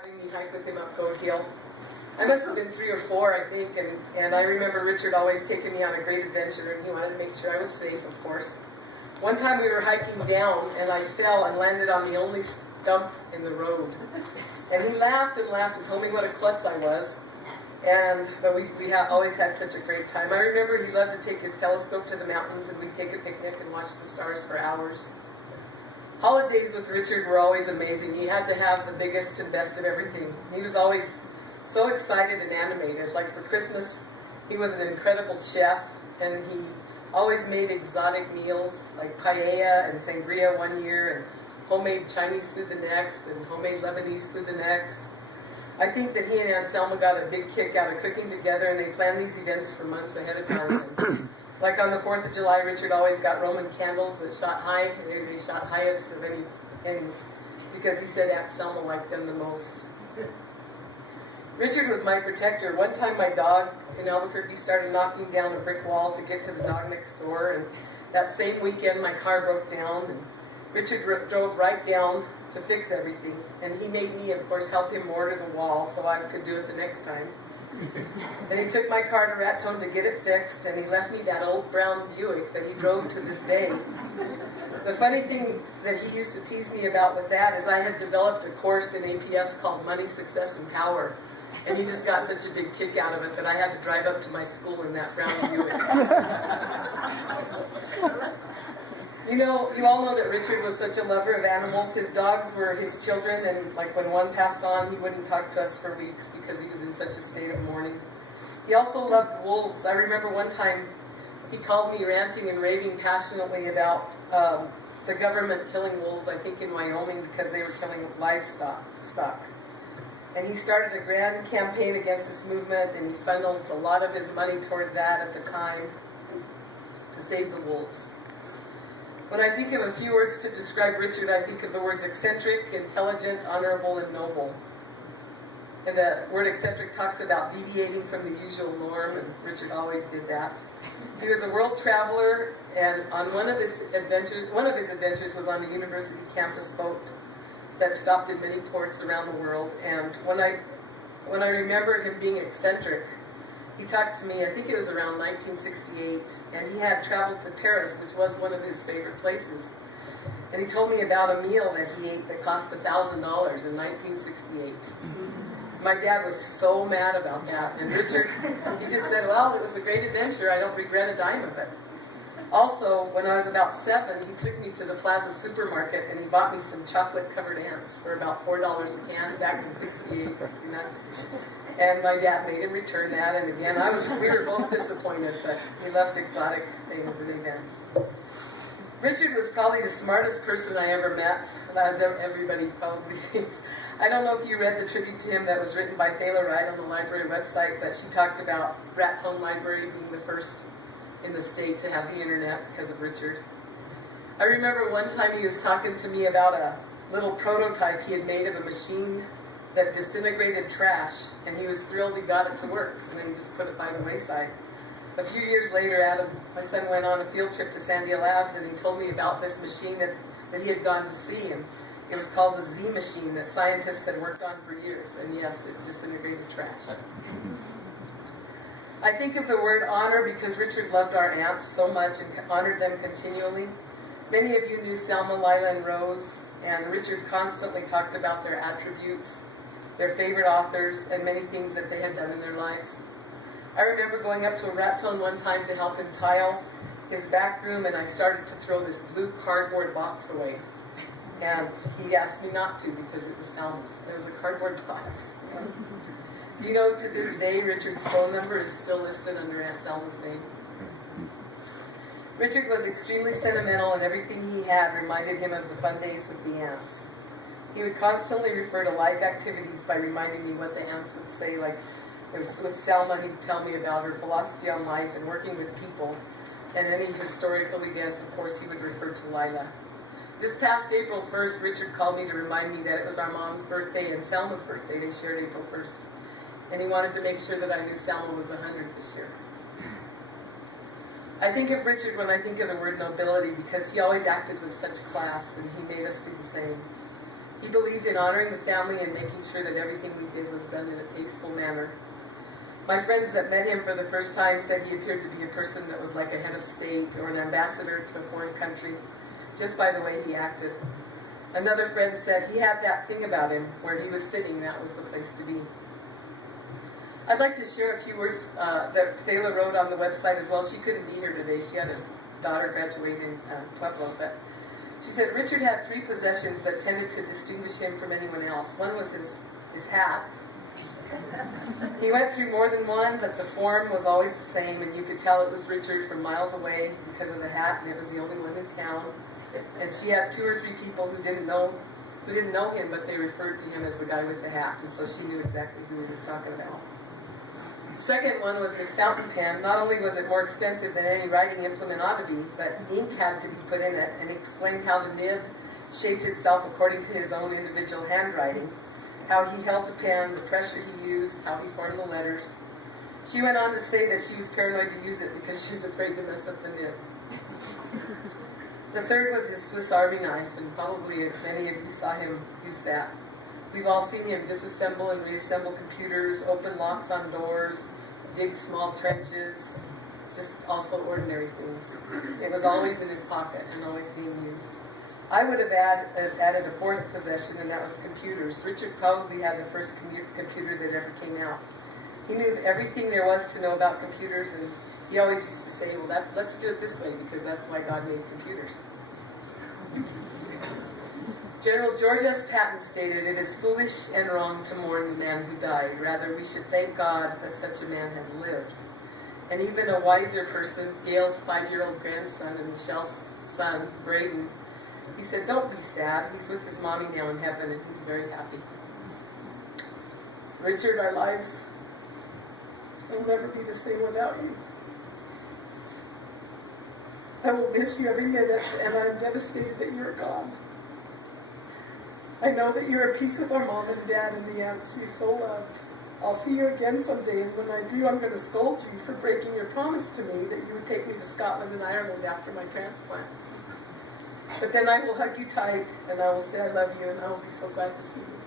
Having me hike with him up Goat Hill. I must have been 3 or 4, I think, and I remember Richard always taking me on a great adventure, and he wanted to make sure I was safe, of course. One time we were hiking down, and I fell and landed on the only stump in the road. And he laughed and laughed and told me what a klutz I was. But we always had such a great time. I remember he loved to take his telescope to the mountains, and we'd take a picnic and watch the stars for hours. Holidays with Richard were always amazing. He had to have the biggest and best of everything. He was always so excited and animated. Like for Christmas, he was an incredible chef, and he always made exotic meals like paella and sangria one year, and homemade Chinese food the next, and homemade Lebanese food the next. I think that he and Aunt Selma got a big kick out of cooking together, and they planned these events for months ahead of time. Like on the 4th of July, Richard always got Roman candles that shot high. They shot highest of any, because he said Aunt Selma liked them the most. Richard was my protector. One time my dog in Albuquerque started knocking down a brick wall to get to the dog next door, and that same weekend my car broke down, and Richard drove right down to fix everything. And he made me, of course, help him mortar the wall so I could do it the next time. And he took my car to Raton to get it fixed, and he left me that old brown Buick that he drove to this day. The funny thing that he used to tease me about with that is I had developed a course in APS called Money, Success, and Power. And he just got such a big kick out of it that I had to drive up to my school in that brown Buick. You know, you all know that Richard was such a lover of animals. His dogs were his children, and like when one passed on, he wouldn't talk to us for weeks because he was in such a state of mourning. He also loved wolves. I remember one time he called me ranting and raving passionately about the government killing wolves, I think in Wyoming, because they were killing livestock. And he started a grand campaign against this movement, and he funneled a lot of his money toward that at the time to save the wolves. When I think of a few words to describe Richard, I think of the words eccentric, intelligent, honorable, and noble. And the word eccentric talks about deviating from the usual norm, and Richard always did that. He was a world traveler, and on one of his adventures was on a university campus boat that stopped in many ports around the world. And when I remember him being eccentric, he talked to me, I think it was around 1968, and he had traveled to Paris, which was one of his favorite places. And he told me about a meal that he ate that cost $1,000 in 1968. My dad was so mad about that, and Richard, he just said, well, it was a great adventure, I don't regret a dime of it. Also, when I was about 7, he took me to the Plaza supermarket, and he bought me some chocolate-covered ants for about $4 a can back in 68, 69. And my dad made him return that, and again, we were both disappointed, but he loved exotic things and events. Richard was probably the smartest person I ever met, as everybody probably thinks. I don't know if you read the tribute to him that was written by Thaler Wright on the library website, but she talked about Raton Library being the first in the state to have the internet because of Richard. I remember one time he was talking to me about a little prototype he had made of a machine that disintegrated trash, and he was thrilled he got it to work, and then he just put it by the wayside. A few years later, my son went on a field trip to Sandia Labs, and he told me about this machine that he had gone to see, and it was called the Z machine that scientists had worked on for years, and yes, it disintegrated trash. I think of the word honor because Richard loved our aunts so much and honored them continually. Many of you knew Selma, Lila, and Rose, and Richard constantly talked about their attributes, their favorite authors, and many things that they had done in their lives. I remember going up to a Raton one time to help him tile his back room, and I started to throw this blue cardboard box away. And he asked me not to because it was Selma's. It was a cardboard box. Do you know to this day Richard's phone number is still listed under Aunt Selma's name? Richard was extremely sentimental, and everything he had reminded him of the fun days with the aunts. He would constantly refer to life activities by reminding me what the aunts would say. Like with Selma, he'd tell me about her philosophy on life and working with people. And any historical events, of course, he would refer to Lila. This past April 1st, Richard called me to remind me that it was our mom's birthday and Selma's birthday. They shared April 1st. And he wanted to make sure that I knew Selma was 100 this year. I think of Richard when I think of the word nobility because he always acted with such class, and he made us do the same. He believed in honoring the family and making sure that everything we did was done in a tasteful manner. My friends that met him for the first time said he appeared to be a person that was like a head of state or an ambassador to a foreign country, just by the way he acted. Another friend said he had that thing about him, where he was sitting, that was the place to be. I'd like to share a few words that Thela wrote on the website as well. She couldn't be here today. She had a daughter graduate in Pueblo, but she said Richard had 3 possessions that tended to distinguish him from anyone else. One was his hat. He went through more than one, but the form was always the same, and you could tell it was Richard from miles away because of the hat, and it was the only one in town. And she had 2 or 3 people who didn't know him, but they referred to him as the guy with the hat, and so she knew exactly who he was talking about. The second one was his fountain pen. Not only was it more expensive than any writing implement ought to be, but ink had to be put in it, and he explained how the nib shaped itself according to his own individual handwriting, how he held the pen, the pressure he used, how he formed the letters. She went on to say that she was paranoid to use it because she was afraid to mess up the nib. The third was his Swiss Army knife, and probably many of you saw him use that. We've all seen him disassemble and reassemble computers, open locks on doors, dig small trenches, just also ordinary things. It was always in his pocket and always being used. I would have added a 4th possession, and that was computers. Richard probably had the first computer that ever came out. He knew everything there was to know about computers, and he always used to say, well, let's do it this way, because that's why God made computers. General George S. Patton stated, "It is foolish and wrong to mourn the man who died. Rather, we should thank God that such a man has lived." And even a wiser person, Gail's 5-year-old grandson and Michelle's son, Braden, he said, "Don't be sad. He's with his mommy now in heaven, and he's very happy." Richard, our lives will never be the same without you. I will miss you every minute, and I'm devastated that you're gone. I know that you're at peace with our mom and dad and the aunts you so loved. I'll see you again someday, and when I do, I'm going to scold you for breaking your promise to me that you would take me to Scotland and Ireland after my transplant. But then I will hug you tight, and I will say I love you, and I will be so glad to see you.